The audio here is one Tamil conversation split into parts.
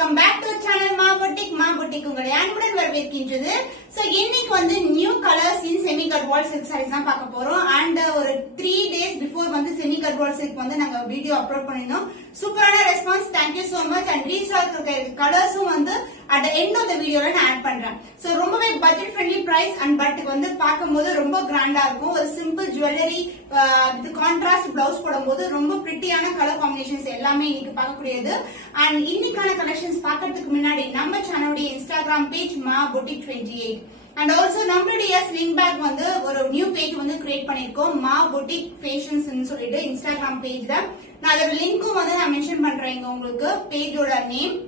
welcome back to the channel Ma Boutique உங்களை அன்புடன் வரவேற்கின்றது. So இன்னைக்கு வந்து new colours in semi Gadwal silk sarees தான் பார்க்க போறோம். அண்ட் ஒரு 3 days before வந்து செமி கட்வால் சில்க் வந்து நாங்க வீடியோ அப்லோட் பண்ணிருந்தோம். சூப்பரான response, thank you so much. And restock இருக்க கலர்ஸும் வந்து at the end of the video நான் ஆட் பண்றேன். So ரொம்பவே budget friendly price and but வந்து பார்க்கும்போது ரொம்ப கிராண்டா இருக்கும். ஒரு simple jewellery with contrast blouse போடும்போது ரொம்ப பிரிட்டியான கலர் காம்பினேஷன்ஸ் எல்லாமே இன்னைக்கு பார்க்கக்கூடியது. அண்ட் இன்னைக்கான கலெக்ஷன்ஸ் பார்க்கறதுக்கு முன்னாடி நம்ம சேனலுடைய இன்ஸ்டாகிராம் பேஜ் மா boutique 28 அண்ட் ஆல்சோ நம்மளுடைய ஸ்லிங் பேக் வந்து ஒரு நியூ பேஜ் வந்து கிரியேட் பண்ணிருக்கோம், மா boutique ஃபேஷன்ஸ் சொல்லிட்டு இன்ஸ்டாகிராம் பேஜ்ல. நான் அதோட லிங்க்கும் வந்து நான் மென்ஷன் பண்றேன் உங்களுக்கு பேஜோட name.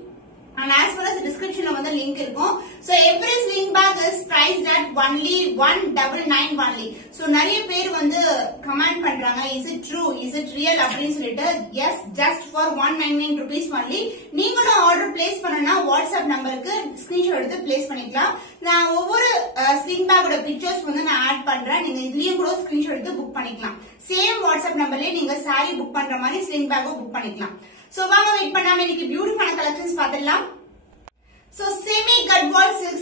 And as well as description la vandha link irukum. So every sling bag is priced at only 199 only. So nariya per vandu comment pandranga, is it true, is it real appdin solittu. Yes, just for 199 rupees only. Neengalum order place pannana WhatsApp number ku screenshot eduthu place panikalam. Na ovvoru sling bag oda pictures vandu na add pandren, neenga idliyum kuda screenshot eduthu book panikalam. Same WhatsApp number la neenga saree book pandra mari sling bag book panikalam. So வாங்க வெயிட் பண்ணாம இன்னைக்கு பியூட்டிஃபுல்லான கலெக்ஷன்ஸ் பார்த்திடலாம். So semi gadwal silk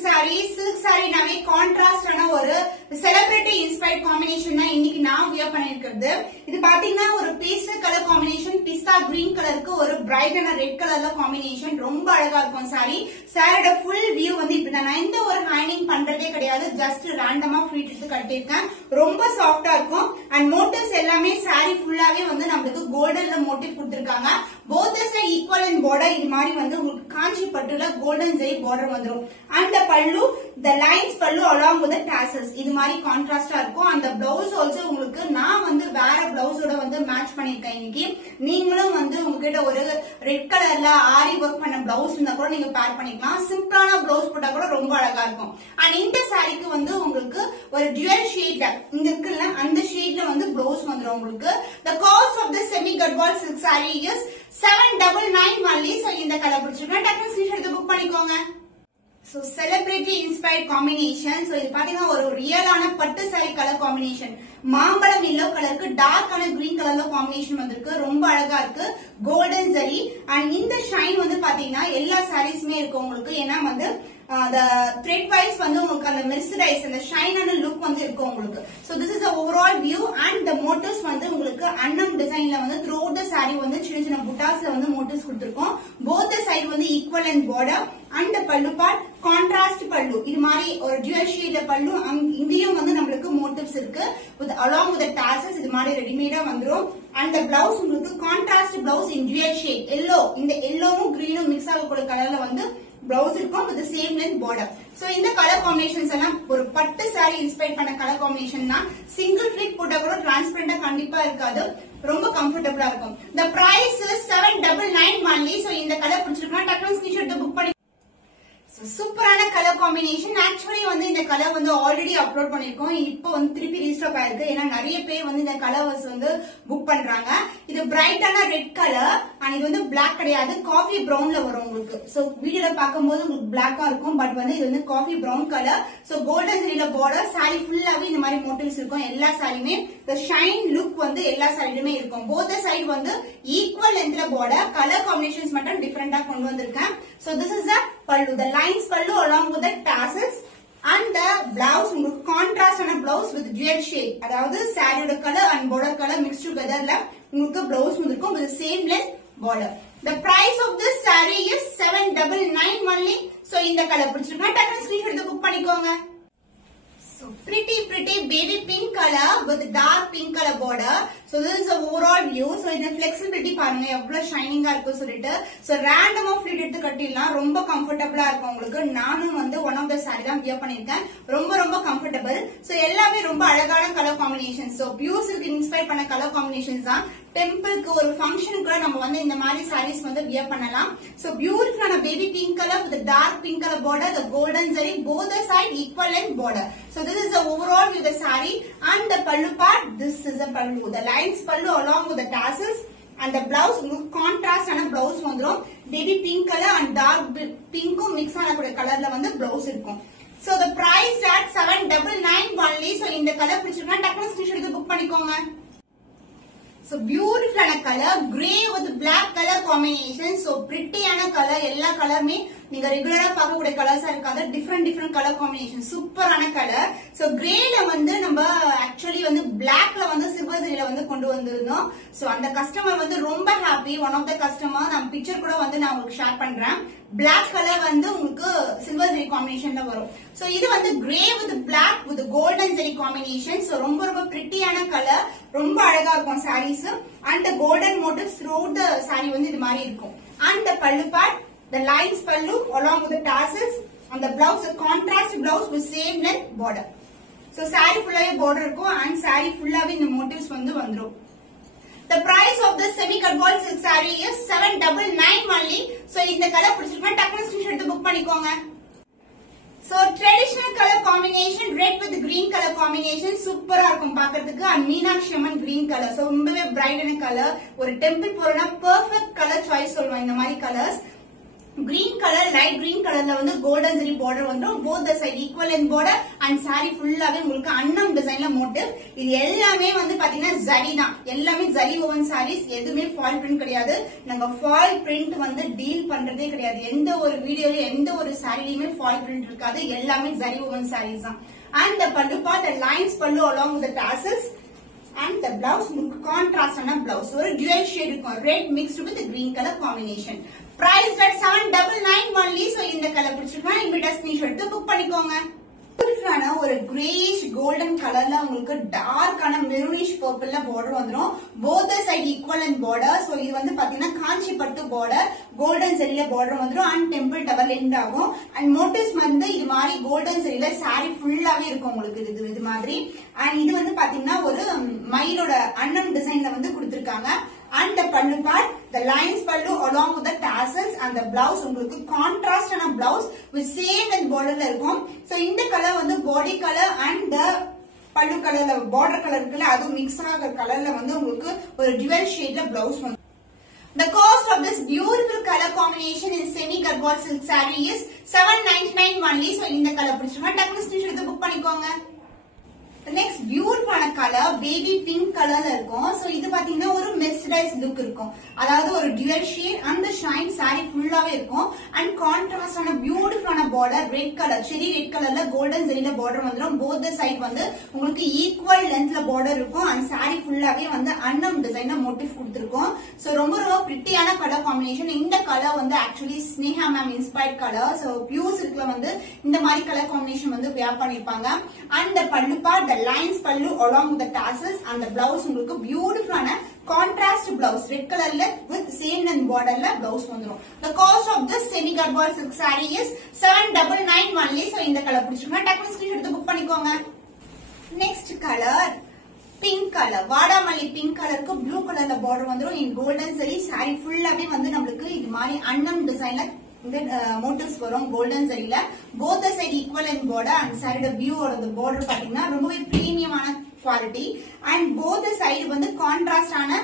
saree நாவே கான்ட்ராஸ்டான ஒரு செலிபிரிட்டி இன்ஸ்பயர்ட் காம்பினேஷன் தான் இன்னைக்கு நான் வியர் பண்ணிருக்கிறது. இது பாத்தீங்கன்னா ஒரு பேஸ்டல் கலர் காம்பினேஷன், பிஸ்தா கிரீன் கலருக்கு ஒரு பிரைட்டான ரெட் கலர்ல காம்பினேஷன், ரொம்ப அழகா இருக்கும் சாரி. சாரியோட ஃபுல் வியூ வந்து இப்படிதான். நான் எந்த ஒரு ஹைனிங் பண்றதே கிடையாது, ஜஸ்ட் ரேண்டமா ஃப்ளீட் எடுத்து கட்டிருக்கேன். ரொம்ப சாஃப்டா இருக்கும். அண்ட் மோட்டிவ்ஸ் எல்லாமே சாரி ஃபுல்லாவே வந்து நம்மளுக்கு கோல்டன்ல மோட்டிவ் கொடுத்திருக்காங்க. both the side equal in border. இது மாதிரி வந்து உங்களுக்கு காஞ்சி பட்டுல கோல்டன் ஜெரி பார்டர் வந்துரும். and the pallu, the lines pallu along with the tassels இது மாதிரி கான்ட்ராஸ்டா இருக்கும். அந்த பிளவுஸ் ஆல்சோ உங்களுக்கு நான் வந்து வேற பிளவுஸோட வந்து மேட்ச் பண்ணிருக்கேன் இன்னைக்கு. நீங்களும் வந்து உங்ககிட்ட ஒரு ரெட் கலர்ல ஆரி ஒர்க் பண்ண பிளவுஸ் இருந்தா கூட நீங்க பேர் பண்ணிக்கலாம். சிம்பிளான பிளவுஸ் போட்டா கூட ரொம்ப அழகா இருக்கும். அண்ட் இந்த சாரிக்கு வந்து உங்களுக்கு ஒரு டுவல் ஷேட் இங்க இருக்குல்ல, அந்த ஷேட்ல வந்து பிளவுஸ் வந்துரும் உங்களுக்கு. the cost of this semi gadwal silk saree is 799 only. So இந்த கலர் பிடிச்சிருக்கா டக்குனு ஸ்கிரீன்ஷாட் எடுத்து புக் பண்ணிக்கோங்க. So celebrity inspired combination. So இது பாத்தீங்கன்னா ஒரு ரியலான பட்டு saree கலர் காம்பினேஷன். மாம்பழம் எல்லோ கலருக்கு டார்க்கான கிரீன் கலர்ல காம்பினேஷன் வந்திருக்கு. ரொம்ப அழகா இருக்கு. கோல்டன் ஜரி அண்ட் இந்த ஷைன் வந்து பாத்தீங்கன்னா எல்லா சாரீஸ்மே இருக்கு உங்களுக்கு. ஏன்னா வந்து the thread wise வந்து உங்களுக்கு அந்த மெர்சரைஸ் அந்த ஷைனான லுக் வந்து இருக்கும் உங்களுக்கு. So this is the overall view and the motifs வந்து உங்களுக்கு அன்னம் டிசைன்ல வந்து throughout the saree வந்து சின்ன சின்ன புட்டாஸ்ல வந்து motifs கொடுத்திருக்கோம். both the side வந்து equal and border and the pallu part contrast pallu. இது மாதிரி ஒரு dual shade pallu, இங்கேயும் வந்து நம்மளுக்கு motifs இருக்கு with along with the tassels. இது மாதிரி ரெடிமேடா வந்துரும். and the blouse உங்களுக்கு contrast blouse in dual shade yellow. இந்த yellowவும் greenவும் mix ஆகக்கூடிய கலர்ல வந்து blouse இருக்கும் with the same length border. So இந்த கலர் காம்பினேஷன்ஸ் எல்லாம் ஒரு பட்டு saree இன்ஸ்பயர் பண்ண கலர் காம்பினேஷன் தான். சிங்கிள் ஃபிளிக் போட்டா கூட டிரான்ஸ்பரண்டா கண்டிப்பா இருக்காது, ரொம்ப கம்ஃபர்டபிளா இருக்கும். The price is 799 only. So இந்த கலர் பிடிச்சிருக்கா டக்குனு ஸ்கிரீன்ஷாட் புக் பண்ணி. சூப்பரான கலர் காம்பினேஷன். ஆக்சுவலி வந்து இந்த கலர் வந்து ஆல்ரெடி அப்லோட் பண்ணிருக்கோம். இப்போ வந்து திருப்பி ரீஸ்டாக் ஆயிருக்கு. ஏன்னா நிறைய பேர் வந்து இந்த கலர்ஸ் வந்து புக் பண்றாங்க. இது பிரைட்டான ரெட் கலர் அண்ட் இது வந்து பிளாக் கிடையாது, காஃபி பிரவுன்ல வரும் உங்களுக்கு. சோ வீடியோல பார்க்கும்போது உங்களுக்கு பிளாக்கா இருக்கும், பட் வந்து இது வந்து coffee brown colour. So golden ஜெரில பார்டர், சாரி ஃபுல்லாவே இந்த மாதிரி மோட்டிவ்ஸ் இருக்கும். எல்லா சாரியுமே the shine லுக் வந்து எல்லா சைடுமே இருக்கும். both the side வந்து ஈக்குவல் லென்த்ல பார்டர், கலர் காம்பினேஷன்ஸ் மட்டும் டிஃபரெண்டா கொண்டு வந்திருக்கேன். So this is the pallu, the lines pallu along with the tassels and the blouse உங்களுக்கு கான்ட்ராஸ்ட் ஆன blouse with dual shade. அதாவது சாரியோட colour and border color mixed togetherல உங்களுக்கு blouse வந்திருக்கும் with the same length border. The price of this saree is 799 only. So இந்த கலர் பிடிச்சிருக்கா டக்குனு ஸ்கிரீன்ஷாட் எடுத்து புக் பண்ணிக்கோங்க. So pretty baby pink color with dark pink color border. So this is the overall view. So இந்த flexibility பாருங்க எவ்வளவு ஷைனிங்கா இருக்கு சொல்லிட்டு. So ரேண்டமா ஃப்ளீட் எடுத்து கட்டிடலாம், ரொம்ப கம்ஃபர்டபிளா இருக்கும் உங்களுக்கு. நானும் வந்து ஒன் ஆஃப் த saree தான் வியர் பண்ணிருக்கேன், ரொம்ப கம்ஃபர்டபிள். So எல்லாமே ரொம்ப அழகான colour combination. So pure silk inspire பண்ண கலர் காம்பினேஷன்ஸ் தான். டெம்பிளுக்கு ஒரு ஃபங்க்ஷனுக்கு கூட நம்ம வந்து இந்த மாதிரி சாரீஸ் வந்து வியர் பண்ணலாம். So பியூட்டிஃபுல்லான baby pink colour with dark pink color border, the golden zari, both the side equal length border. So this is the overall view of the saree and the pallu part. This is the pallu, the lines pallu along with the tassels and the blouse contrast ஆன blouse வந்துரும். baby pink color and dark pink mix ஆன கூட கலர்ல வந்து blouse இருக்கும். So the price at 799 only. So இந்த கலர் பிடிச்சிருக்கா டக்குனு ஸ்கிரீன்ஷாட் எடுத்து புக் பண்ணிக்கோங்க. So beautiful color, grey with black color combination. So pretty color, எல்லா கலருமே நீங்க ரெகுலரா பார்க்கக்கூடிய கலர்ஸா இருக்காது, டிஃபரெண்ட் கலர் காம்பினேஷன், சூப்பரான கலர். சோ கிரேல வந்து நம்ம ஆக்சுவலி வந்து பிளாக்ல வந்து சில்வர் ஜரியில வந்து கொண்டு வந்திருந்தோம். சோ அந்த கஸ்டமர் வந்து ரொம்ப happy. One of the customer நான் பிக்சர் கூட வந்து நான் உங்களுக்கு ஷேர் பண்றேன். பிளாக் கலர் வந்து உங்களுக்கு சில்வர் ஜரி காம்பினேஷன்ல வரும். சோ இது வந்து grey with black with golden zari combination. So ரொம்ப பிரிட்டியான கலர், ரொம்ப அழகா இருக்கும் sarees. And golden motifs throughout the sari வந்து இது மாதிரி இருக்கும். And the pallu part, the lines pallu along with the tassels, and the blouse, a contrast blouse with same length border. So saree full border irukum and saree full இந்த motifs வந்து வந்துரும். The price of this semi cut ball silk saree is 799 only. So இந்த கலர் பிடிச்சிருந்தா டக்குனு ஸ்கிரீன்ஷாட் எடுத்து புக் பண்ணிக்கோங்க. So traditional color combination, red with green color combination, சூப்பரா இருக்கும் பார்க்கிறதுக்கு. and Meenakshi Amman green color, so ரொம்பவே பிரைட்டான கலர். ஒரு டெம்பிள் போறனா பெர்ஃபெக்ட் கலர் சாய்ஸ் சொல்லுவாங்க இந்த மாதிரி colours. green color, light green colorல வந்து golden zari border வந்துரும். both the side equal in border and saree fullaவே உங்களுக்கு அன்னம் டிசைன்ல motif. இது எல்லாமே வந்து பாத்தீங்கன்னா zari தான், எல்லாமே zari woven sarees, எதுவுமே foil print கிடையாது. நாங்க foil print வந்து டீல் பண்றதே கிடையாது. எந்த ஒரு வீடியோல எந்த ஒரு சாரிலயுமே foil print இருக்காது, எல்லாமே zari woven sarees தான். and the pallu part, the lines pallu along with the tassels, and the blouse contrast ஆன blouse, ஒரு dual shade இருக்கும், red mixed with the green color combination. Price at 799 only. So இந்த கலர் பிடிச்சிருக்கா இமிடியேட் ஸ்கிரீன்ஷாட் எடுத்து புக் பண்ணிக்கோங்க. பியூட்டிஃபுல்லான ஒரு கிரேஷ் கோல்டன் கலர்ல உங்களுக்கு டார்க்கான மெரூனிஷ் பர்பிள்ல border வந்துரும். both the side equal in border. So இது வந்து பாத்தீங்கன்னா காஞ்சி பட்டு border, golden சரியில border வந்துரும் and temple tower end ஆகும். and motifs வந்து இது மாதிரி golden சரியில saree ஃபுல்லாவே இருக்கும் உங்களுக்கு இது மாதிரி. and இது வந்து பாத்தீங்கன்னா ஒரு மயிலோட அன்னம் டிசைன்ல வந்து கொடுத்திருக்காங்க. and the pallu part, the lines pallu along with the tassels, and the blouse உங்களுக்கு contrast ஆன blouse with same in borderல இருக்கும். so இந்த கலர் வந்து body color and the pallu colorல border color இருக்குல அது mix ஆகிற கலர்ல வந்து உங்களுக்கு ஒரு dual shadeல blouse வந்து. The cost of this beautiful color combination in semi garboil silk saree is 799 only. so இந்த கலர் பிடிச்சிருந்தா டக்குனு ஸ்கிரீன்ஷாட் எடுத்து புக் பண்ணிக்கோங்க. The next beautiful color baby pink color இருக்கும். so இது பாத்தீங்கன்னா ஒரு mesmerized look இருக்கும், அதாவது ஒரு dual shade and the shine saree ஃபுல்லாவே இருக்கும். and contrast ஆன beautiful ஆன border, red color, cherry red colorல golden zariல border வந்துரும். both the side வந்து உங்களுக்கு equal lengthல border இருக்கும். and saree ஃபுல்லாவே வந்து அன்னம் டிசைன்ல motif கொடுத்திருக்கும். so ரொம்ப பிரிட்டியான கலர் காம்பினேஷன். இந்த கலர் வந்து actually Sneha ma'am inspired colour. so pure silkல வந்து இந்த மாதிரி கலர் காம்பினேஷன் வந்து வியர் பண்ணிருப்பாங்க. and the pallu part, the lines pallu along with the tassels, and the blouse உங்களுக்கு beautiful ஆன contrast blouse, red colorல with same length borderல blouse வந்துரும். the cost of this semi garboil silk saree is 799 only. so இந்த கலர் பிடிச்சிருந்தா டக்குனு ஸ்கிரீன்ஷாட் எடுத்து புக் பண்ணிக்கோங்க. next color pink color, வாடாமல்லி pink கலருக்கு blue கலர்ல border வந்துரும். in golden saree, saree ஃபுல்லாவே வந்து நமக்கு இது மாதிரி அன்னம் டிசைன்ல இந்த motifs வரும் golden சரியில. both the side equal in border and side view or the border பாத்தீங்கன்னா ரொம்பவே பிரீமியமான quality. and both the side வந்து கான்ட்ராஸ்ட் ஆன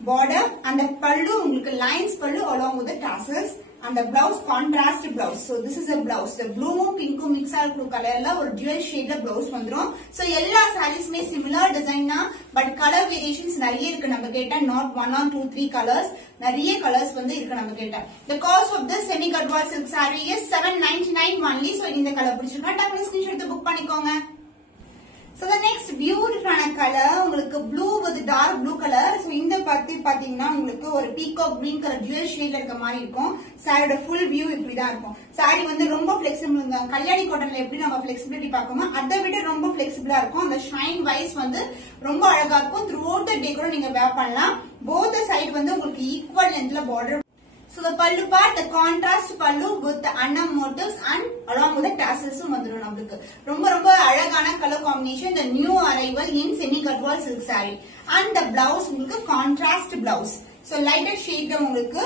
border, and the pallu உங்களுக்கு lines pallu along with the tassels, and the blouse contrast blouse. so this is a blouse, the blue pink mix ஆன கலர்ல ஒரு dual shade ல blouse வந்துரும். so எல்லா sareesமே similar design தான், but color variations நிறைய இருக்கு நம்ம கேட்டா, not 1 or 2 3 colors, நிறைய கலர்ஸ் வந்து இருக்கு நம்ம கேட்டா. the cost of this semi garboil silk saree is 799 only. so இந்த கலர் பிடிச்சிருக்கா டக்குனு ஸ்கிரீன்ஷாட் எடுத்து புக் பண்ணிக்கோங்க. so the next beautiful color உங்களுக்கு blue with dark blue color. so இந்த பாத்தீங்கன்னா உங்களுக்கு ஒரு peacock green color dual shadeல இருக்க மாதிரி இருக்கும். சாரியோட full view இப்படி தான் இருக்கும். சாரி வந்து ரொம்ப flexible, கல்யாணி காட்டன்ல எப்படி நம்ம flexibility பார்க்கோமோ அதை விட ரொம்ப flexible-ஆ இருக்கும். அந்த shine wise வந்து ரொம்ப அழகா இருக்கும். throughout the day கூட நீங்க wear பண்ணலாம். both the side வந்து உங்களுக்கு equal lengthல border. so the pallu part, the contrast pallu with the annam motifs and along with the tassels வந்துரும். நமக்கு ரொம்ப அழகான color combination, the new arrival in semi garboil silk saree. and the blouse உங்களுக்கு contrast blouse, so lighter shade உங்களுக்கு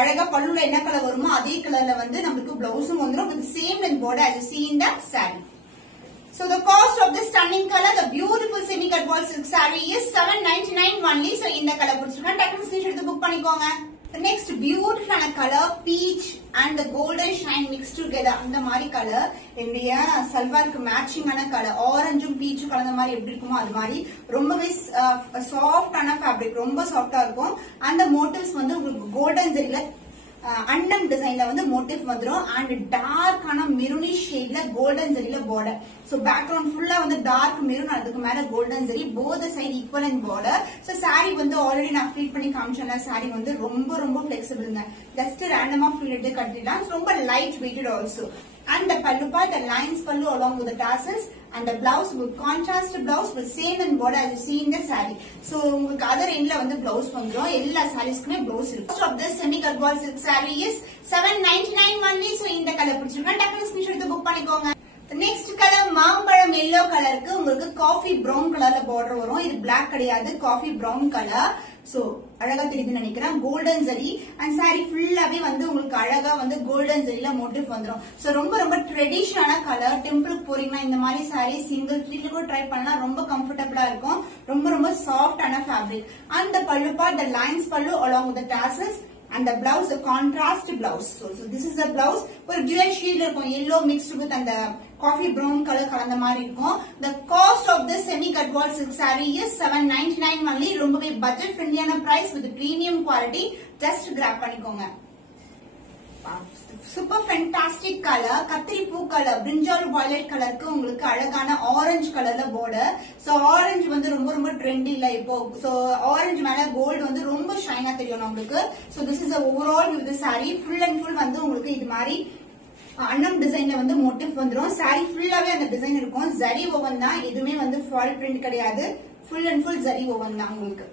அழகா பல்லுல என்ன கலர் வருமோ அதே கலர்ல வந்து நமக்கு பிளவுஸும் வந்துரும் with same length border as you see in the saree. so the cost of this stunning color, the beautiful semi garboil silk saree is 799 only. so இந்த கலர் பிடிச்சிருக்கா டக்குனு ஸ்கிரீன்ஷாட் எடுத்து புக் பண்ணிக்கோங்க. The next beautiful ட்ரெடிஷனான colour peach and golden shine mix together அந்த மாதிரி கலர். என்னுடைய சல்வாருக்கு மேட்சிங்கான கலர் ஆரஞ்சும் பீச்சும் கலந்த மாதிரி எப்படி இருக்குமோ அது மாதிரி ரொம்பவே சாஃப்டான ஃபேப்ரிக், ரொம்ப சாஃப்டா இருக்கும். அந்த மோட்டிவ்ஸ் வந்து உங்களுக்கு கோல்டன் ஜெரியில அண்டம் டிசைன்ல வந்து மோட்டிவ் வந்துரும் அண்ட் டார்க்கான மெரூனிஷ் ஷேட்ல கோல்டன் ஜெரியில பார்டர். சோ பேக்ரவுண்ட் ஃபுல்லா வந்து டார்க் மெரூன், அதுக்கு மேல golden zari, both side equivalent border. So sari வந்து ஆல்ரெடி நான் ஃபீல் பண்ணி காமிச்சேன். சாரி வந்து ரொம்ப ரொம்ப பிளெக்சிபிள்ங்க. ஜஸ்ட் ரேண்டமா ஃபீல் எடுத்து கட்டிடலாம். ரொம்ப light weighted also. And the pallu part, the lines pallu along with the tassels, and the blouse with contrast blouse with same and border as you see in the saree. So உங்களுக்கு other end la வந்து blouse வந்துரும். எல்லா sareesக்குமே blouse இருக்கு. Cost of this semi cut ball silk saree is 799 only. So இந்த கலர் பிடிச்சிருக்கா டக்குனு ஸ்கிரீன்ஷாட் எடுத்து புக் பண்ணிக்கோங்க. நெக்ஸ்ட் கலர் மாம்பழம் எல்லோ கலருக்கு உங்களுக்கு காஃபி பிரவுன் கலர்ல பார்டர் வரும். இது பிளாக் கிடையாது, காஃபி பிரவுன் கலர். சோ அழகா தெரியுதுன்னு நினைக்கிறேன். கோல்டன் ஜரி அண்ட் சாரி ஃபுல்லாவே வந்து உங்களுக்கு அழகா வந்து கோல்டன் ஜரியில மோட்டிவ் வந்துடும். சோ ரொம்ப ரொம்ப ட்ரெடிஷனான கலர். டெம்பிளுக்கு போறீங்கன்னா இந்த மாதிரி சாரி சிங்கிள் ஃபிளீட்ல கூட ட்ரை பண்ணலாம். ரொம்ப கம்ஃபர்டபுளா இருக்கும். ரொம்ப ரொம்ப சாஃப்டான ஃபேப்ரிக். அண்ட் த பல்லு பார்ட், த லைன்ஸ் பல்லு along with the tassels. And the blouse, the contrast blouse. So this is the blouse. ஒரு dual shade இருக்கும். Yellow mixed with and the coffee brown color கலந்த மாதிரி இருக்கும். The cost of this semi cut ball silk saree is 799 only. ரொம்பவே budget friendlyயான price with premium quality. Just grab பண்ணிக்கோங்க. சூப்பர் ஃபேண்டாஸ்டிக் கலர், கத்திரி பூ கலர், பிரிஞ்சால் வயலட் கலருக்கு உங்களுக்கு அழகான ஆரஞ்சு கலர்ல பார்டர். சோ ஆரஞ்சு வந்து ரொம்ப ரொம்ப ட்ரெண்டி இல்ல இப்போ. சோ ஆரஞ்சு மேல கோல்டு வந்து ரொம்ப ஷைனா தெரியும் உங்களுக்கு. So this is overall with sorry full and full வந்து உங்களுக்கு இது மாதிரி அன்னம் டிசைன்ல வந்து மோட்டிவ் வந்துரும். சாரி ஃபுல்லாவே அந்த டிசைன் இருக்கும். ஜரி ஓவன் தான், எதுவுமே வந்து ஃபால் பிரிண்ட் கிடையாது. Full and full zari woven தான் உங்களுக்கு.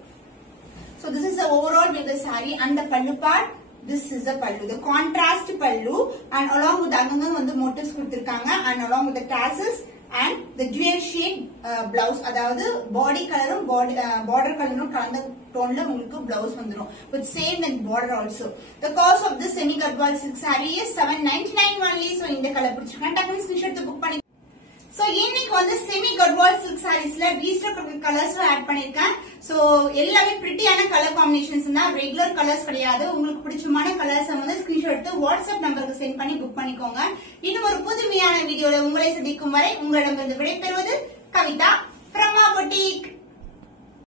So this is the overall with the saree and the pallu part. This is the pallu, the contrast pallu, and along with அங்கங்க வந்து motifs கொடுத்திருக்காங்க and along with the tassels and the dual shade blouse. அதாவது body கலரும் border கலரும் கலந்த டோன்ல உங்களுக்கு blouse வந்துரும் with same and border also. The cost of this semi cut ball silk saree is 799 only. So இந்த கலர் பிடிச்சிருக்கேன் டக்குனு ஸ்கிரீன்ஷாட் எடுத்து புக் பண்ணி. சோ இன்னைக்கு வந்து செமி கட்வால் சில்க் சாரீஸ்ல ரீஸ்டாக் கலர்ஸ் ஆட் பண்ணிருக்கேன். சோ எல்லாமே பிரிட்டியான கலர் காம்பினேஷன்ஸ் தான், ரெகுலர் கலர்ஸ் கிடையாது. உங்களுக்கு பிடிச்சமான கலர்ஸ் வந்து ஸ்கிரீன்ஷாட் எடுத்து வாட்ஸ்அப் நம்பருக்கு சென்ட் பண்ணி புக் பண்ணிக்கோங்க. இன்னும் ஒரு புதுமையான வீடியோல உங்களை சந்திக்கும் வரை உங்களிடமிருந்து விடைபெறுவது கவிதா from our boutique.